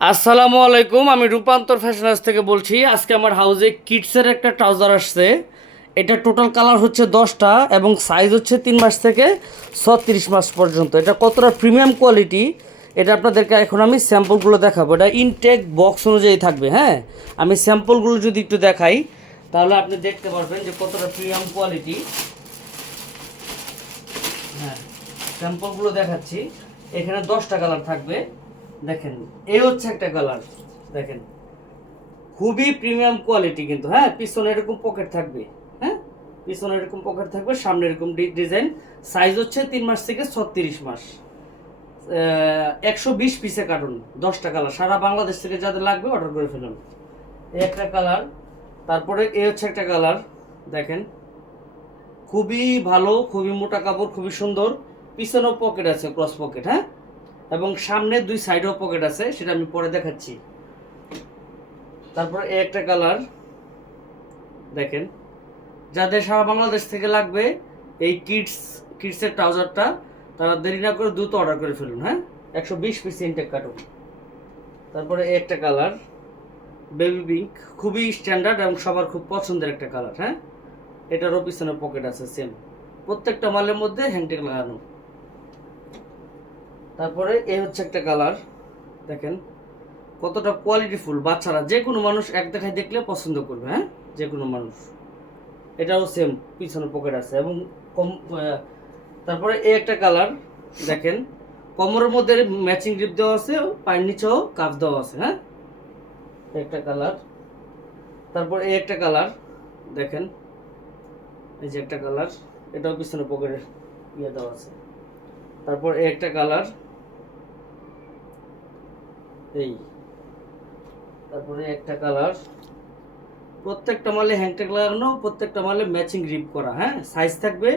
আসসালামু আলাইকুম, আমি রূপান্তর ফ্যাশন হাউস থেকে বলছি। আজকে আমার হাউসে কিডসের একটা ট্রাউজার আসছে। এটা টোটাল কালার হচ্ছে 10টা এবং সাইজ হচ্ছে 3 মাস থেকে 36 মাস পর্যন্ত। এটা কতটা প্রিমিয়াম কোয়ালিটি এটা আপনাদেরকে এখন আমি স্যাম্পলগুলো দেখাবো। এটা ইনটেক বক্স অনুযায়ী থাকবে। হ্যাঁ, আমি স্যাম্পলগুলো যদি একটু দেখাই তাহলে আপনি দেখতে পারবেন যে কতটা প্রিমিয়াম কোয়ালিটি। হ্যাঁ, স্যাম্পলগুলো দেখাচ্ছি। এখানে 10টা কালার থাকবে। দেখেন, এই হচ্ছে একটা কালার। দেখেন, খুবই প্রিমিয়াম কোয়ালিটি কিন্তু। হ্যাঁ, পিছনে এরকম পকেট থাকবে। হ্যাঁ, পিছনে এরকম পকেট থাকবে, সামনে এরকম ডিজাইন। সাইজ হচ্ছে 3 মাস থেকে 36 মাস। 120 পিসে কার্টুন, 10টা কালার। সারা বাংলাদেশ থেকে যাদের লাগবে অর্ডার করে ফেলুন। এই একটা কালার। তারপরে এই হচ্ছে একটা কালার। দেখেন, খুবই ভালো, খুবই মোটা কাপড়, খুবই সুন্দর। পিছনেও পকেট আছে, ক্রস পকেট। হ্যাঁ, এবং সামনে দুই সাইডেও পকেট আছে, সেটা আমি পরে দেখাচ্ছি। তারপর এই একটা কালার। দেখেন, যাদের সারা বাংলাদেশ থেকে লাগবে এই কিডসের ট্রাউজারটা, তারা দেরি না করে দ্রুত অর্ডার করে ফেলুন। হ্যাঁ, 120 পিস ইনটেক কার্টুন। তারপরে এই একটা কালার, বেবি পিঙ্ক, খুবই স্ট্যান্ডার্ড এবং সবার খুব পছন্দের একটা কালার। হ্যাঁ, এটারও পিছনে পকেট আছে সেম, প্রত্যেকটা মালের মধ্যে হ্যান্ডটেক লাগানো। তারপরে এই হচ্ছে একটা কালার। দেখেন কতটা কোয়ালিটিফুল, বাচ্চারা যে কোনো মানুষ এক দেখায় দেখলে পছন্দ করবে। হ্যাঁ, যে কোনো মানুষ। এটাও সেম, পিছনে পকেট আছে এবং কম। তারপরে এই একটা কালার। দেখেন, কোমরের মধ্যে ম্যাচিং গ্রিপ দেওয়া আছে, পায়ের নিচেও কাপ দেওয়া আছে। হ্যাঁ, একটা কালার। তারপর এই একটা কালার। দেখেন, এই যে একটা কালার, এটাও পিছনে পকেটে ইয়ে দেওয়া আছে। তারপর এই একটা কালার, এই। তারপরে একটা কালার। প্রত্যেকটা মালে হ্যান্ডটেক লাগানো, প্রত্যেকটা মালে ম্যাচিং গ্রিপ করা। হ্যাঁ, সাইজ থাকবে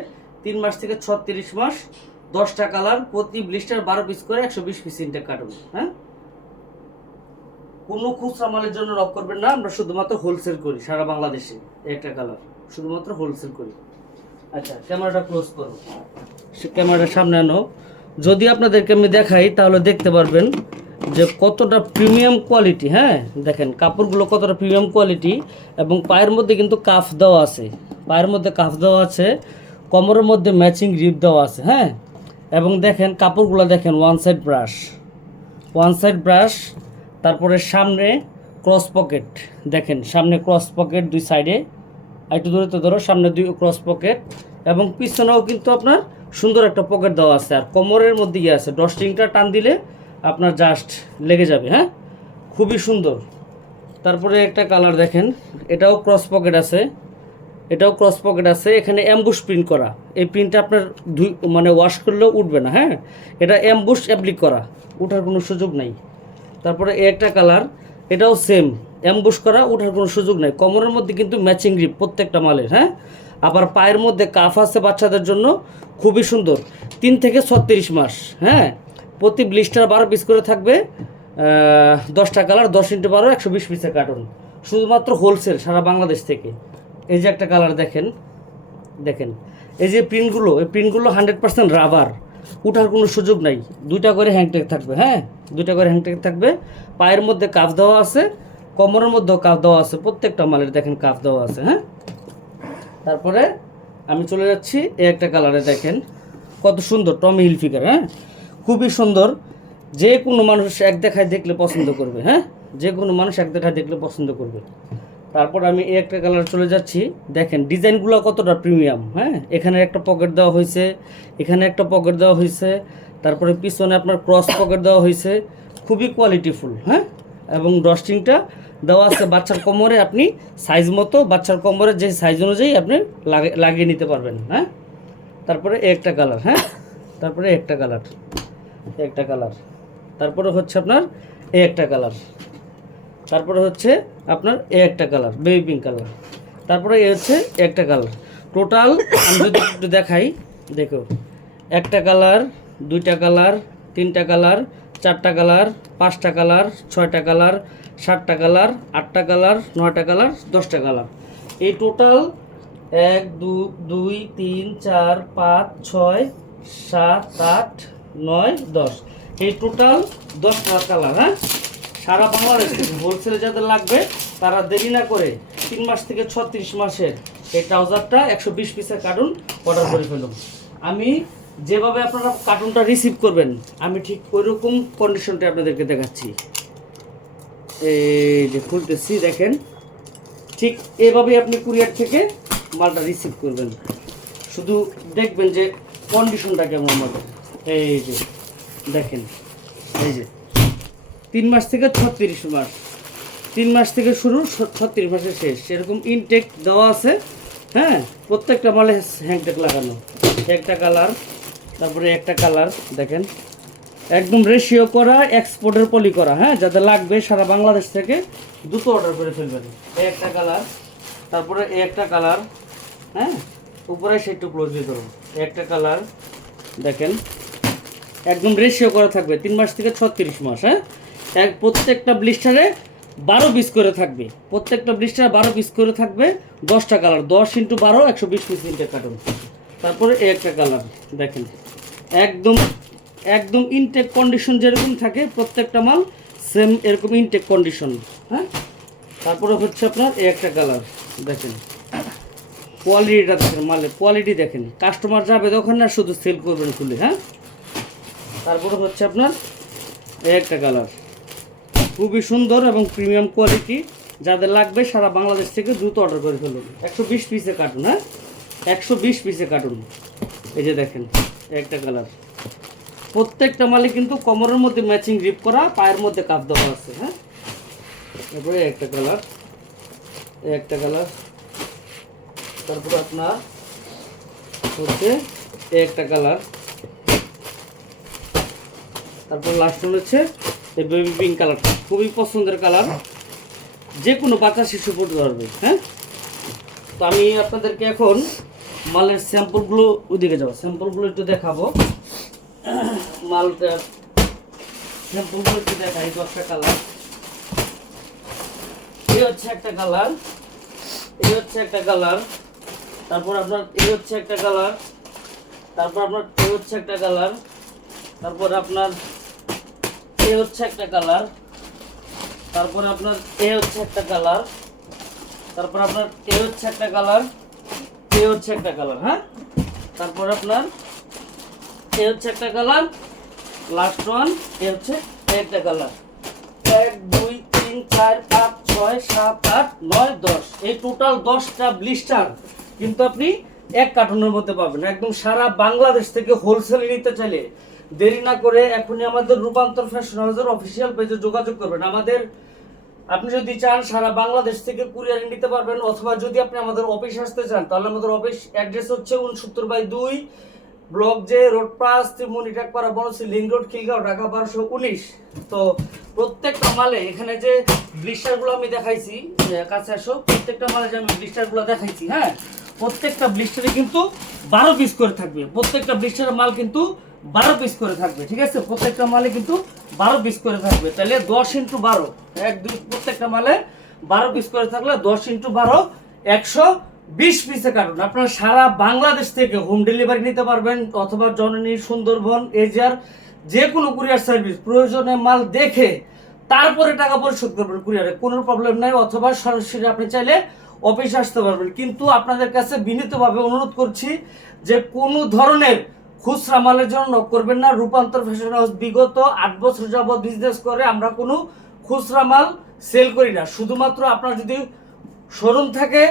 3 মাস থেকে 36 মাস। 10টা কালার, প্রতি ব্লিস্টার 12 পিস করে, 120 পিস ইনটেক কার্টুন। হ্যাঁ, কোনো খুচরা মালের জন্য রক করবেন না, আমরা শুধুমাত্র হোলসেল করি সারা বাংলাদেশে। একটা কালার শুধুমাত্র হোলসেল করি। আচ্ছা, ক্যামেরাটা ক্লোজ করো, ক্যামেরার সামনে আনো। যদি আপনাদেরকে আমি দেখাই তাহলে দেখতে পারবেন যে কতটা প্রিমিয়াম কোয়ালিটি। হ্যাঁ, দেখেন কাপড়গুলো কতটা প্রিমিয়াম কোয়ালিটি। এবং পায়ের মধ্যে কিন্তু কাফ দেওয়া আছে, পায়ের মধ্যে কাফ দেওয়া আছে, কোমরের মধ্যে ম্যাচিং গ্রিপ দেওয়া আছে। হ্যাঁ, এবং দেখেন কাপড়গুলো দেখেন, ওয়ান সাইড ব্রাশ। তারপরে সামনে ক্রস পকেট। দেখেন, সামনে ক্রস পকেট দুই সাইডে, একটু দূরে তো ধরো, সামনে দুই ক্রস পকেট এবং পিছনেও কিন্তু আপনার সুন্দর একটা পকেট দেওয়া আছে। আর কোমরের মধ্যে গিয়ে আছে, ডস্টিংটা টান দিলে আপনার জাস্ট লেগে যাবে। হ্যাঁ, খুবই সুন্দর। তারপরে একটা কালার দেখেন, এটাও ক্রস পকেট আছে, এটাও ক্রস পকেট আছে। এখানে অ্যাম্বুশ প্রিন্ট করা, এই প্রিন্টটা আপনার মানে ওয়াশ করলেও উঠবে না। হ্যাঁ, এটা অ্যাম্বুশ অ্যাপ্লিক করা, উঠার কোনো সুযোগ নাই। তারপরে এই একটা কালার, এটাও সেম, অ্যাম্বুশ করা, ওঠার কোনো সুযোগ নেই। কোমরের মধ্যে কিন্তু ম্যাচিং গ্রিপ প্রত্যেকটা মালের। হ্যাঁ, আবার পায়ের মধ্যে কাফ আছে বাচ্চাদের জন্য, খুবই সুন্দর। 3 থেকে 36 মাস। হ্যাঁ, প্রতি ব্লিস্টার 12 পিস করে থাকবে। 10টা কালার, 10x12, 120 পিসের কার্টুন, শুধুমাত্র হোলসেল সারা বাংলাদেশ থেকে। এই যে একটা কালার দেখেন, দেখেন এই যে প্রিন্টগুলো, এই প্রিন্টগুলো 100% রাবার, উঠার কোনো সুযোগ নাই। 2টা করে হ্যান্ডটেক থাকবে। হ্যাঁ, 2টা করে হ্যান্ডটেক থাকবে। পায়ের মধ্যে কাফ দেওয়া আছে, কোমরের মধ্যেও কাফ দেওয়া আছে, প্রত্যেকটা মালের দেখেন কাফ দেওয়া আছে। হ্যাঁ, তারপরে আমি চলে যাচ্ছি এই একটা কালারে। দেখেন কত সুন্দর টমি হিল ফিগার। হ্যাঁ, খুবই সুন্দর, যে কোনো মানুষ এক দেখায় দেখলে পছন্দ করবে। হ্যাঁ, যে কোনো মানুষ এক দেখায় দেখলে পছন্দ করবে। তারপর আমি এই একটা কালার চলে যাচ্ছি। দেখেন ডিজাইনগুলো কতটা প্রিমিয়াম। হ্যাঁ, এখানে একটা পকেট দেওয়া হয়েছে, এখানে একটা পকেট দেওয়া হয়েছে, তারপরে পিছনে আপনার ক্রস পকেট দেওয়া হয়েছে, খুবই কোয়ালিটিফুল। হ্যাঁ, এবং ডস্টিংটা দেওয়া আছে বাচ্চার কোমরে, আপনি সাইজ মতো বাচ্চার কোমরে যে সাইজ অনুযায়ী আপনি লাগিয়ে নিতে পারবেন। হ্যাঁ, তারপরে একটা কালার। হ্যাঁ, তারপরে একটা কালার, একটা কালার। তারপরে হচ্ছে আপনার এই একটা কালার। তারপরে হচ্ছে আপনার এই একটা কালার, বেবি পিঙ্ক কালার। তারপরে এই হচ্ছে একটা কালার। টোটাল আমি যদি একটু দেখাই, দেখো, একটা কালার, 2টা কালার, 3টা কালার, 4টা কালার, 5টা কালার, 6টা কালার, 7টা কালার, 8টা কালার, 9টা কালার, 10টা কালার। এই টোটাল 1 2 2 3 4 5 6 7 8 9 10, এই টোটাল 10টা কালার। হ্যাঁ, সারা বাংলাদেশ থেকে হোলসেলে যাদের লাগবে তারা দেরি না করে 3 মাস থেকে 36 মাসের এই ট্রাউজারটা 120 পিসের কার্টুন অর্ডার করে ফেলুন। আমি যেভাবে আপনারা কার্টুনটা রিসিভ করবেন আমি ঠিক ওইরকম কন্ডিশনটা আপনাদেরকে দেখাচ্ছি। এই যে খুলতেছি, দেখেন ঠিক এভাবেই আপনি কুরিয়ার থেকে মালটা রিসিভ করবেন। শুধু দেখবেন যে কন্ডিশনটা কেমন আমাদের। এই যে দেখেন, এই যে 3 মাস থেকে 36 মাস, 3 মাস থেকে শুরু 36 মাসের শেষ, সেরকম ইনটেক দেওয়া আছে। হ্যাঁ, প্রত্যেকটা মালে হ্যাংটেক লাগানো, একটা কালার, তারপরে একটা কালার দেখেন একদম রেশিও করা, এক্সপোর্টের পলি করা। হ্যাঁ, যাদের লাগবে সারা বাংলাদেশ থেকে দ্রুত অর্ডার করে ফেলবেন। এই একটা কালার, তারপরে এই একটা কালার। হ্যাঁ, উপরে সেটু ক্লোজ দিয়ে ধরুন, একটা কালার দেখেন একদম রেশিও করা থাকবে 3 মাস থেকে 36 মাস। হ্যাঁ, প্রত্যেকটা ব্লিস্টারে 12 পিস করে থাকবে, প্রত্যেকটা ব্লিস্টারে 12 পিস করে থাকবে, 10টা কালার, 10 × 12 120 পিস ইনটেক কার্টুন। তারপরে এই একটা কালার দেখেন একদম একদম ইনটেক কন্ডিশন যেরকম থাকে প্রত্যেকটা মাল সেম এরকম ইনটেক কন্ডিশন। হ্যাঁ, তারপরে হচ্ছে আপনার এই একটা কালার দেখেন, কোয়ালিটিটা দেখেন, মালের কোয়ালিটি দেখেন, কাস্টমার যাবে তখন না শুধু সেল করবেন খুলে। হ্যাঁ, তারপরে হচ্ছে আপনার এই একটা কালার, খুবই সুন্দর এবং প্রিমিয়াম কোয়ালিটি। যাদের লাগবে সারা বাংলাদেশ থেকে দ্রুত অর্ডার করে ফেলুন। 120 পিসের কার্টুন। হ্যাঁ, 120 পিসের কার্টুন। এই যে দেখেন একটা কালার, প্রত্যেকটা মালে কিন্তু কোমরের মধ্যে ম্যাচিং রিপ করা, পায়ের মধ্যে কাপ দেওয়া আছে। হ্যাঁ, তারপরে একটা কালার, একটা কালার, তারপরে আপনার হচ্ছে একটা কালার, তারপর লাস্ট হচ্ছে এই বেবি পিঙ্ক কালারটা, খুবই পছন্দের কালার, যে কোনো বাচ্চা শিশু পড়তে পারবে। হ্যাঁ, তো আমি আপনাদেরকে এখন মালের স্যাম্পলগুলো ওদিকে যাবো, স্যাম্পলগুলো একটু দেখাবো। মালটার স্যাম্পলগুলো একটু দেখাই। 10টা কালার, এই হচ্ছে একটা কালার, এই হচ্ছে একটা কালার, তারপর আপনার এই হচ্ছে একটা কালার, তারপর আপনার এই হচ্ছে একটা কালার, তারপর আপনার এই হচ্ছে একটা কালার, তারপর আপনার এই হচ্ছে একটা কালার, তারপর আপনার এই হচ্ছে একটা কালার, এই হচ্ছে একটা কালার। হ্যাঁ, তারপর আপনার এই হচ্ছে একটা কালার, লাস্ট ওয়ান এই হচ্ছে একটা কালার। 1 2 3 4 5 6 7 8 9 10, এই টোটাল 10টা ব্লিস্টার কিন্তু আপনি এক কার্টুনের মধ্যে পাবেন। একদম সারা বাংলাদেশ থেকে হোলসেলে নিতে চাইলে দেরি না করে এখনই আমাদের রূপান্তর ফ্যাশন হাউসের অফিসিয়াল পেজে যোগাযোগ করবেন। আমাদের আপনি যদি চান সারা বাংলাদেশ থেকে কুরিয়ারে নিতে পারবেন, অথবা যদি আপনি আমাদের অফিস আসতে চান তাহলে আমাদের অফিস অ্যাড্রেস হচ্ছে 69/2 ব্লক জে, রোড পাস, ত্রিমুনি টাকপাড়া, বনশ্রী লিং রোড, খিলগাঁও, ঢাকা 1219। তো প্রত্যেকটা মালে এখানে যে ব্লিস্টারগুলো আমি দেখাইছি, কাছে আসো, প্রত্যেকটা মালে যে আমি ব্লিস্টারগুলো দেখাইছি, হ্যাঁ, প্রত্যেকটা ব্লিস্টারে কিন্তু 12 পিস করে থাকবে, প্রত্যেকটা ব্লিস্টারের মাল কিন্তু 12 পিস করে থাকবে। ঠিক আছে, প্রত্যেকটা মালে কিন্তু 12 পিস করে থাকবে। তাহলে 10 × 12, 1 2, প্রত্যেকটা মালে 12 পিস করে থাকলে 10 × 12 120 পিসে কার্টুন। আপনারা সারা বাংলাদেশ থেকে হোম ডেলিভারি নিতে পারবেন, অথবা জননী, সুন্দরবন, এজিআর যে কোনো কুরিয়ার সার্ভিস, প্রয়োজনে মাল দেখে তারপরে টাকা পরিশোধ করবেন কুরিয়ারে, কোনো প্রবলেম নাই। অথবা সরাসরি আপনি চাইলে অফিসে আসতে পারবেন। কিন্তু আপনাদের কাছে বিনীতভাবে অনুরোধ করছি যে কোনো ধরনের খুচরা মালের জন্য নক করবেন না। রূপান্তর ফ্যাশন হাউস বিগত 8 বছর যাবত বিজনেস করে, আমরা কোনো খুচরা মাল সেল করি না। শুধুমাত্র আপনার যদি শোরুম থাকে,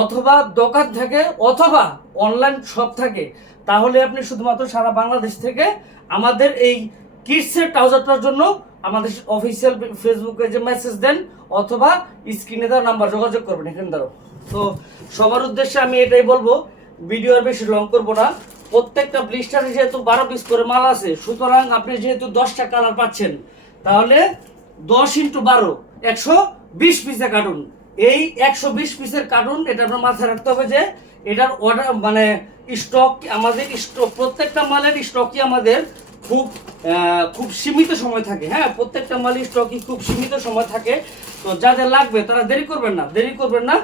অথবা দোকান থাকে, অথবা অনলাইন শপ থাকে, তাহলে আপনি শুধুমাত্র সারা বাংলাদেশ থেকে আমাদের এই কিডসের ট্রাউজারটার জন্য আমাদের অফিসিয়াল ফেসবুকে যে মেসেজ দেন, অথবা স্ক্রিনে দেওয়া নাম্বার যোগাযোগ করবেন এখানে ধরো। তো সবার উদ্দেশ্যে আমি এটাই বলবো, ভিডিও আর বেশি লং করবো না। প্রত্যেকটা ব্লিস্টারে যেহেতু 12 পিস করে মাল আছে, সুতরাং আপনি যেহেতু 10টা কালার পাচ্ছেন, তাহলে 10 × 12 120 পিসের কার্টুন। এই 120 পিসের কার্টুন, এটা আপনার মাথায় রাখতে হবে যে এটার অর্ডার মানে স্টক, আমাদের স্টক, প্রত্যেকটা মালের স্টকই আমাদের খুব সীমিত সময় থাকে। হ্যাঁ, প্রত্যেকটা মালের স্টকই খুব সীমিত সময় থাকে। তো যাদের লাগবে তারা দেরি করবেন না, দেরি করবেন না।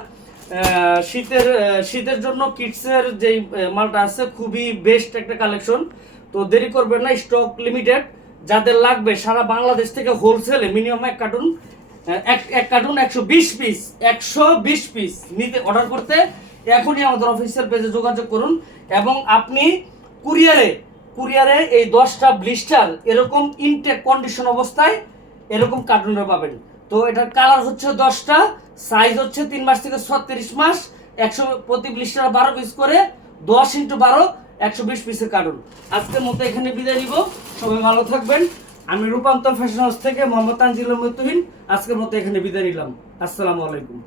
শীতের জন্য কিডসের যেই মালটা আছে খুবই বেস্ট একটা কালেকশন, তো দেরি করবেন না, স্টক লিমিটেড। যাদের লাগবে সারা বাংলাদেশ থেকে হোলসেলে মিনিমাম এক কার্টুন 120 পিস 120 পিস নিতে অর্ডার করতে এখনই আমাদের অফিসিয়াল পেজে যোগাযোগ করুন। এবং আপনি কুরিয়ারে এই 10টা ব্লিস্টার এরকম ইনটেক কন্ডিশন অবস্থায় এরকম কার্টুনে পাবেন। তো এটার কালার হচ্ছে 10টা, সাইজ হচ্ছে 3 মাস থেকে 36 মাস, 100 প্রতি ব্লিস্টার 12 পিস করে 10 × 12 120 পিসের কার্টুন। আজকের মতো এখানে বিদায় নিব, সবাই ভালো থাকবেন। আমি রূপান্তর ফ্যাশন হাউস থেকে মোহাম্মদ তানজিল আহমেদ তুহিন আজকের মতো এখানে বিদায় নিলাম। আসসালামু আলাইকুম।